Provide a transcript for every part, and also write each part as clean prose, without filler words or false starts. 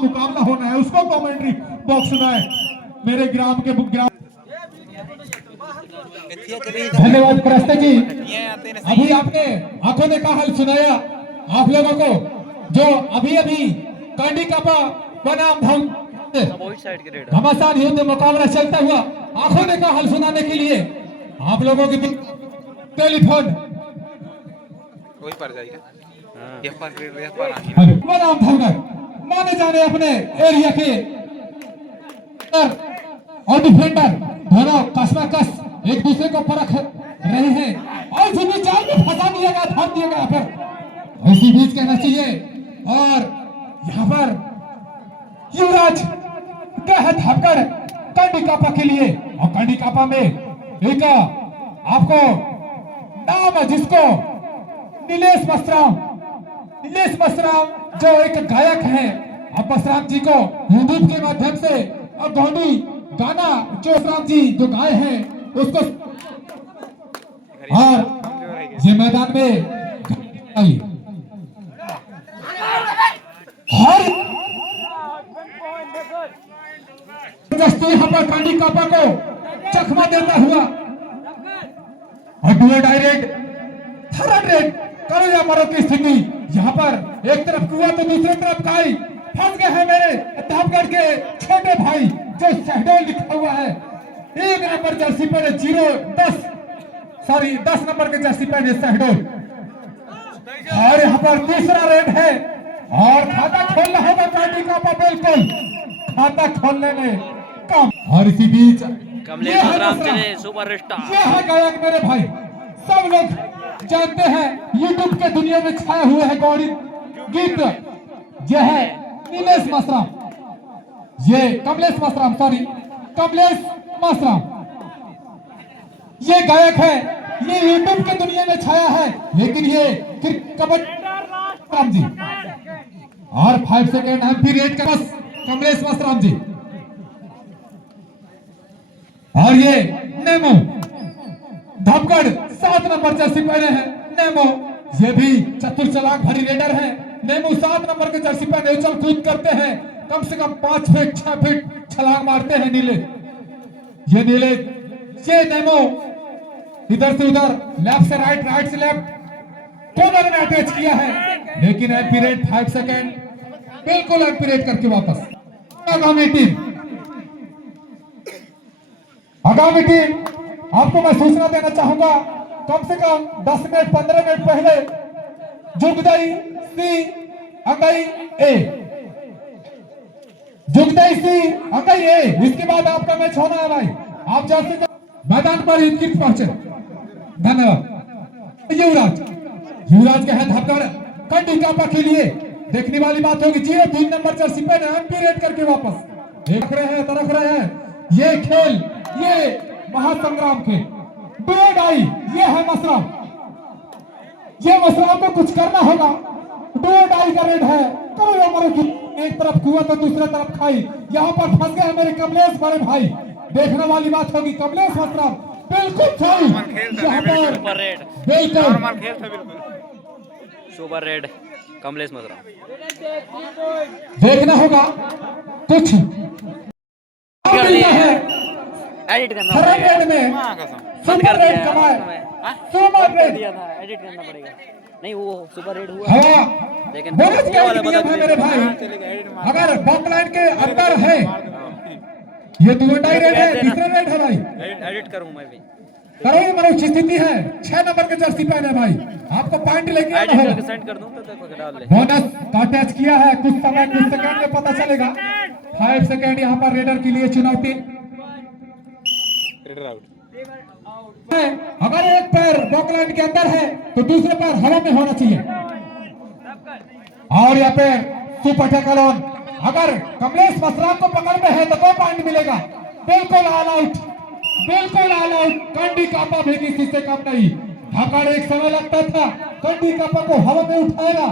मुकाबला होना है उसको कमेंट्री बॉक्स सुनाए मेरे ग्राम के धन्यवाद प्रस्ते जी। अभी आपने आंखों ने का हाल सुनाया आप लोगों को जो अभी अभी कांडी कापा बनाम घमासान युद्ध मुकाबला चलता हुआ आंखों ने का हाल सुनाने के लिए आप लोगों के टेलीफोन वही पर जाएगा बनाम धनगर माने जाने अपने एरिया के और डिफेंडर दोनों कस एक दूसरे को परख रहे हैं और इसी बीच जाल में फंसा दिया गया धर दिया गया फिर इसी बीच कहना चाहिए और यहाँ पर युवराज क्या है धपकड़ कांडी कापा के लिए और कांडी कापा में एक आपको नाम है जिसको नीलेश मसराम जो एक गायक है अब मसराम जी को यूट्यूब के माध्यम से और गौंडी गाना जो मसराम जी जो गाए हैं उसको और ये मैदान में हर यहाँ पर कांडी कापा को चकमा देता हुआ और डुअल डायरेक्ट थर्ड रेड करो या मरो की स्थिति यहाँ पर एक तरफ कुआ तो दूसरी तरफ काई फंस गए हैं मेरे प्रतापगढ़ के छोटे भाई जो शहडोल लिखा हुआ है 1 नंबर जर्सी पर 10 नंबर के जर्सी पर शहडोल और यहाँ पर तीसरा रेड है और खाता खोलना होगा कांडी कापा बिल्कुल खाता खोलने में कम और इसी बीच कमलेश मसराम चले सुपरस्टार ये है गायक मेरे भाई सब लोग जानते हैं यूट्यूब के दुनिया में छाए हुए हैं गौड़ी गीत ये है नीलेश मसराम ये कमलेश मसराम ये गायक है ये यूट्यूब के दुनिया में छाया है लेकिन ये कबड्डी जी और 5 सेकेंड एमपी रेट का बस कमलेश मसराम जी और ये नेमो धपगढ़ 7 नंबर जर्सी पहने हैं नेमो ये भी चतुर चालाक भरी रेडर है नेमो 7 नंबर के जर्सी पहने उछल कूद करते हैं कम से कम 5 फीट 6 फीट छलांग मारते हैं नीले ये नेमो इधर से उधर लेफ्ट से राइट से लेफ्ट कॉर्नर में अटैच किया है लेकिन एमपी रेट 5 सेकेंड बिल्कुल एमपी रेट करके वापस आगामी टीम आपको मैं सूचना देना चाहूंगा कम से कम 10 मिनट 15 मिनट पहले जुगदाई सी अंगाई ए इसके बाद आपका मैच होना है भाई आप जैसे मैदान पर इनकी पहुंचे धन्यवाद युवराज के है धपगढ़ कांडी कापा के लिए देखने वाली बात होगी 3 नंबर जर्सी पे एमपी रेड करके वापस तरफ रहे हैं ये खेल ये महासंग्राम के डुओडाई ये है मसराम को कुछ करना होगा डुओडाई का रेड है करो या मरो की एक तरफ कुआ तो दूसरे तरफ खाई यहाँ पर फंस गए मेरे कमलेश बड़े भाई देखने वाली बात होगी कमलेश मसराम बिल्कुल सुपर रेड कमलेश मसराम देखना होगा कुछ एडिट करना सुपर रेड कमाए सुपर रेड दिया था एडिट करना पड़ेगा नहीं वो सुपर रेड हुआ लेकिन वो वाला बता दो मेरे भाई अगर बॉक लाइन के अंदर है ये डुओडाई रेड है तीसरा रेड है भाई एडिट करूं मैं भी करो मरो स्थिति है 6 नंबर के जर्सी पहने भाई आपको पॉइंट लेके आना होगा सेंड कर दूं तो डाल ले बोनस का अटैच किया है कुछ सेकंड में पता चलेगा 5 सेकंड यहाँ पर रेडर के लिए चुनौती रेडर आउट अगर एक पैर बॉक लाइन के अंदर है तो दूसरे पैर हवा में होना चाहिए और यहाँ पे सुपर टैकल ऑन अगर कमलेश मसराम को पकड़ में है तो 2 पॉइंट मिलेगा बिल्कुल ऑल आउट कांडी कापा भी किसी से कम नहीं धपगढ़ एक समय लगता था कांडी कापा को हवा में उठाएगा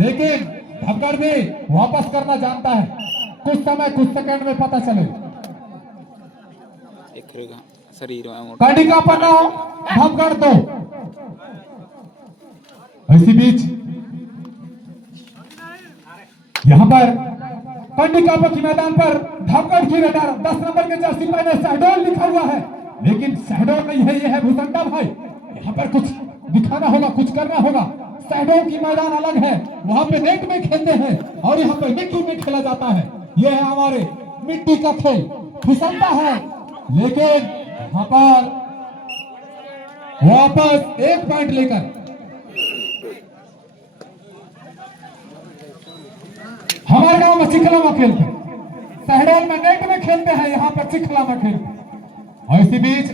लेकिन धपगढ़ भी वापस करना जानता है कुछ समय कुछ सेकंड में पता चलेगा कांडी कापा 9 धपगढ़ 2 इसी बीच यहाँ पर कंडिकापा की मैदान पर धमगढ़ की रेडर 10 नंबर के जर्सी पहने शहडोल लिखा हुआ है, लेकिन शहडोल नहीं है, ये है भूसंडा भाई। यहाँ पर कुछ दिखाना होगा, कुछ करना होगा। शहडोल की मैदान अलग है, वहाँ पे नेट में खेलते हैं और यहाँ पे मिट्टी में खेला जाता है। ये है हमारे मिट्टी का खेल, फिसलता है, लेकिन यहाँ पर वापस 1 पॉइंट लेकर हमारे गांव में चिखलामा खेलते हैं, शहडोल में नेट में खेलते हैं, यहाँ पर चिखलामा खेलते हैं। और इसी बीच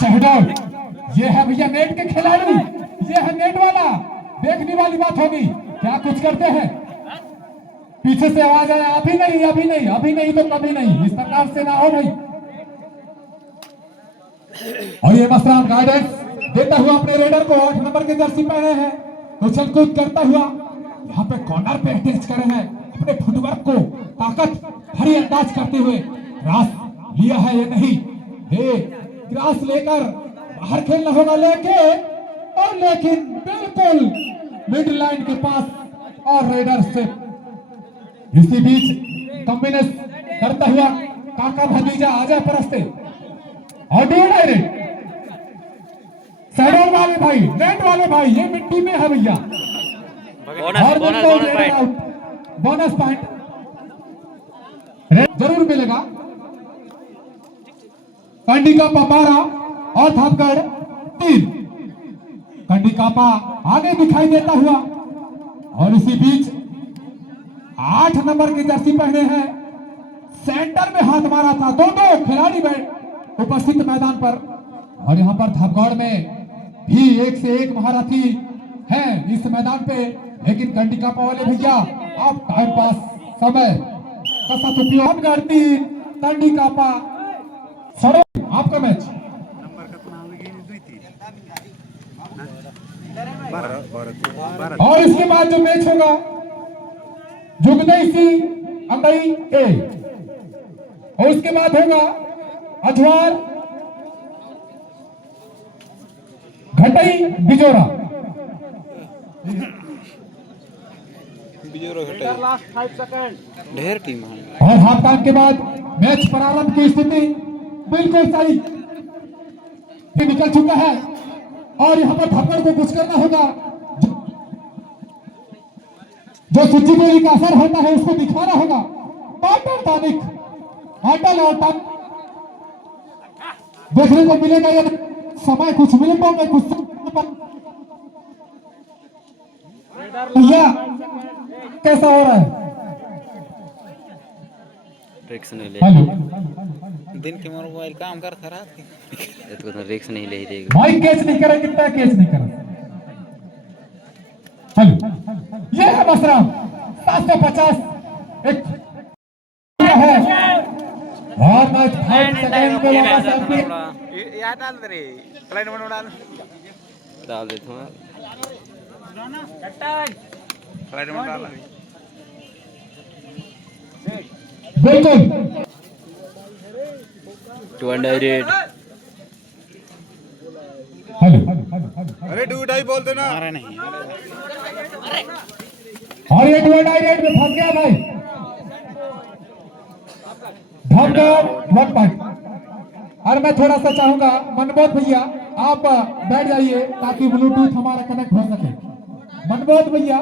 शहडोल, ये है भैया नेट के खिलाड़ी, ये है नेट वाला। देखने वाली बात होगी, क्या कुछ करते हैं। पीछे से आवाज आया, अभी नहीं, अभी नहीं, अभी नहीं तो कभी नहीं, इस प्रकार से ना हो भाई। और ये मसराम गाइडेंस देता हुआ अपने रेडर को 8 नंबर के जर्सी पहने हैं, उछल कूद करता हुआ यहाँ पे कॉर्नर पे अटैच करे हैं, अपने फुटवर्क को ताकत भरी अंदाज करते हुए क्रास लिया है, ये नहीं, ये क्रास लेकर बाहर खेलना होगा लेके, और लेकिन बिल्कुल मिड लाइन के पास और रेडर से। इसी बीच कॉम्बिनेस करता हुआ काका भतीजा आजा परस्ते और डायरेक्ट शहडोल वाले भाई, नेट वाले भाई, ये मिट्टी में है भैया। बोनस पॉइंट जरूर मिलेगा। कंडिकापा 12 और धमगढ़ 3। कंडिकापा आगे दिखाई देता हुआ, और इसी बीच 8 नंबर की जर्सी पहने हैं, सेंटर में हाथ मारा था। दो खिलाड़ी उपस्थित मैदान पर, और यहाँ पर धमगढ़ में भी एक से एक महारथी हैं इस मैदान पे, लेकिन कंडिकापा वाले भैया आप टाइम पास समय का सदुपयोग करती। कंडिकापा सड़क आपका मैच, और इसके बाद जो मैच होगा जुगनई सी अंगई ए, और उसके बाद होगा अजवार घटई बिजोरा। ढेर टीम है। और हाफ टाइम के बाद मैच प्रारंभ की स्थिति बिल्कुल सही निकल चुका है, और यहाँ पर धमगढ़ को कुछ करना होगा। जो सूची गोली का असर होता है उसको दिखाना होगा। पाटल टॉनिक, पाटल और टन देखने को मिलेगा, या समय कुछ मिल पाएगा कुछ भैया कैसा हो रहा है। रिक्स नहीं ले, हेलो, दिन के मोबाइल काम कर खराब ये तो रिक्स नहीं ले देगा भाई। कैच नहीं करा, कितना कैच नहीं करा। हेलो, ये है मसराम 750 एक है, और मैच 5 सेकंड पे वापस आते हैं। यार डाल दे रे, लाइन में डाल देता हूँ। लाइन में डाल बिल्कुल 200। हेलो, अरे डू डाई बोल दो ना। अरे नहीं, और ये डुअल डायरेक्ट में फंस गया भाई। धमगढ़ 1 पॉइंट। और मैं थोड़ा सा चाहूंगा मनमोहन भैया आप बैठ जाइए ताकि ब्लूटूथ हमारा कनेक्ट हो सके। मनमोहन भैया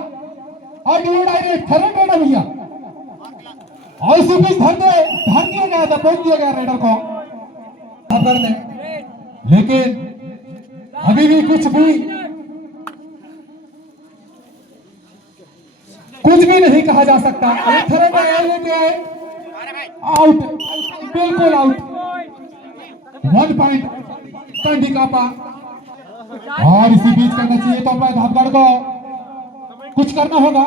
और डुअल डायरेक्ट खड़े रहना भैया, और इसी बीच धर दिया गया था, पहुंच दिया गया रेडर को धमगढ़ ने, लेकिन अभी भी कुछ भी नहीं कहा जा सकता। एक तरह का लेके आए, आउट, बिल्कुल आउट। 1 पॉइंट कंडिकापा, और इसी बीच करना चाहिए तो धमगढ़ को कुछ करना होगा।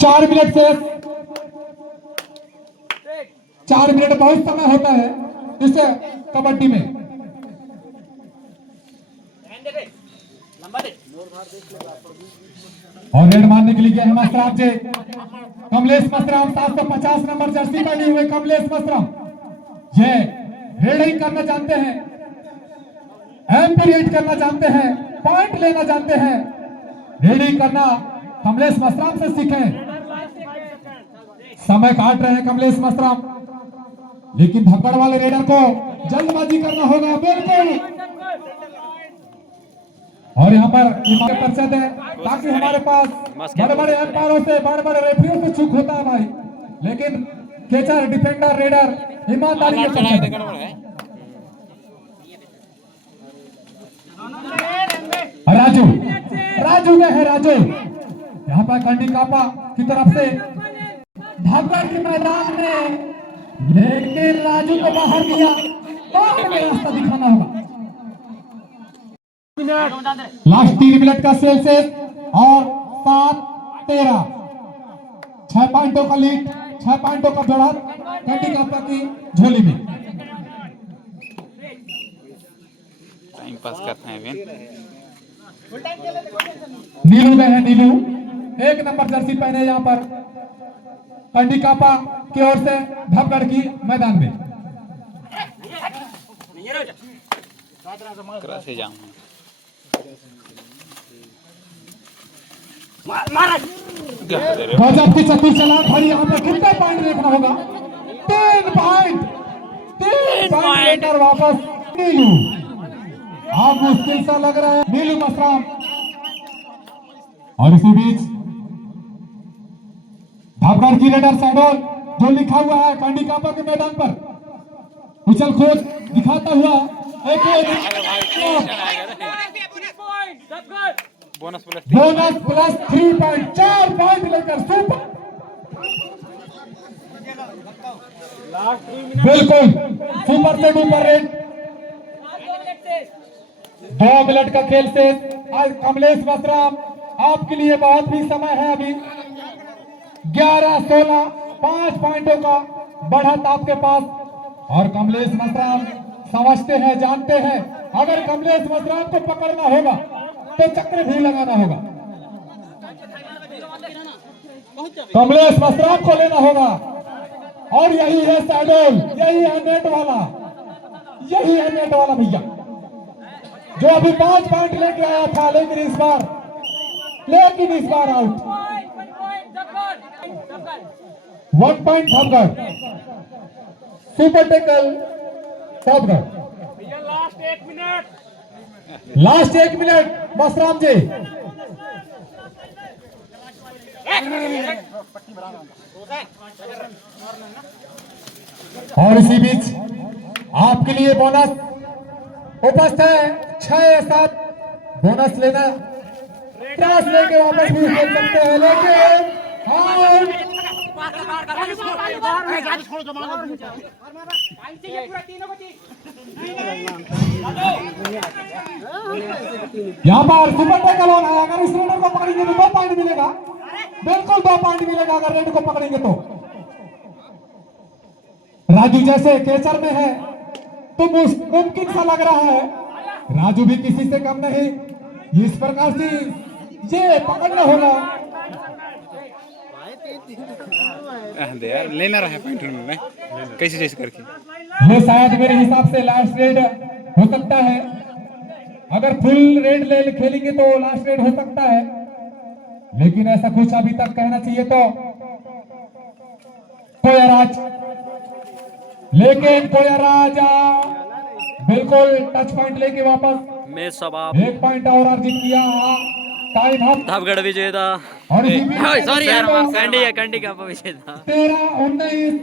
4 मिनट से 4 मिनट बहुत समय होता है इस कबड्डी में। और रेड मारने के लिए गया है मसराम जी, कमलेश मसराम 750 नंबर जर्सी पहने हुए कमलेश मसराम। ये रेडिंग करना जानते हैं, एम्पीरियड करना जानते हैं, पॉइंट लेना जानते हैं। रेडिंग करना कमलेश मसराम से सीखें। समय काट रहे हैं कमलेश मसराम, लेकिन धक्कड़ वाले रेडर को जल्दबाजी करना होगा बिल्कुल। और यहाँ पर इमाम परिषद है ताकि हमारे पास बड़े बड़े अंपायरों से बड़े बड़े रेफरियों से चूक होता है भाई, लेकिन कैचर डिफेंडर रेडर ईमानदारी के साथ। राजू राजू गए हैं राजू, यहाँ पर कंडी कापा की तरफ से भागवत के मैदान में, लेकिन राजू को बाहर दिया तो रास्ता दिखाना होगा। लास्ट 3 मिनट का सेल्सियस और 7-13, 6 पॉइंटों का लीड, 6 पॉइंटों का बढ़त कंडी कापा की झोली में। टाइम पास करते हैं अभी। नीलू गए हैं, नीलू 1 नंबर जर्सी पहने यहाँ पर कंडी कापा की ओर से धपगढ़ की मैदान में। क्रॉस जाम गजब की चतुर चालाक भाई, यहाँ पे कितने पॉइंट देखना होगा? 3 पॉइंट लेकर वापस नीलू। आप मुश्किल सा लग रहा है नीलू मसराम। और इसी बीच धपगढ़ की रेडर सैडोल जो लिखा हुआ है कंडी कापा के मैदान पर उछल खोज दिखाता हुआ बोनस प्लस 3 पॉइंट, 4 पॉइंट लेकर सुपर। बिल्कुल सुपर से डुपर रेट। 2 मिनट का खेल से आज कमलेश मसराम आपके लिए बहुत भी समय है अभी। 11-16 5 पॉइंटों का बढ़त आपके पास। और कमलेश मसराम समझते हैं, जानते हैं अगर कमलेश मसराम को पकड़ना होगा तो चक्र भी लगाना होगा, कमलेश मसराम को लेना होगा। और यही है सैडोल, यही है नेट वाला, यही है नेट वाला भैया जो अभी 5 पॉइंट लेके आया था, लेकिन इस बार out. 1 point Dhapgarh, super tackle Dhapgarh. Last 1 minute Masram ji. और इसी बीच आपके लिए बोनस उपस्थित है। 6-7 बोनस लेना, टॉस लेके वापस भी खेल सकते हैं, लेकिन यहाँ पर सुपर टैकल होना है। अगर इस रेडर को पकड़ेंगे तो 2 पॉइंट मिलेगा, बिल्कुल 2 पॉइंट मिलेगा अगर रेड को पकड़ेंगे तो। राजू जैसे केचर में है तो मुमकिन सा लग रहा है, राजू भी किसी से कम नहीं। इस प्रकार से ये पकड़ना होगा। यार लेना रहा है पॉइंट में कैसे जैसे करके। ये शायद मेरे हिसाब से लास्ट रेड हो सकता है। अगर फुल रेड ले खेलेंगे तो लास्ट रेड हो सकता है, लेकिन ऐसा कुछ अभी तक कहना चाहिए तो कोयराज, लेकिन कोयराज बिल्कुल टच पॉइंट लेके वापस मैं सब आप 1 पॉइंट और अर्जित किया। Time up. धपगढ़ विजेता। और सॉरी यार, कंडी कापा विजेता। 13-19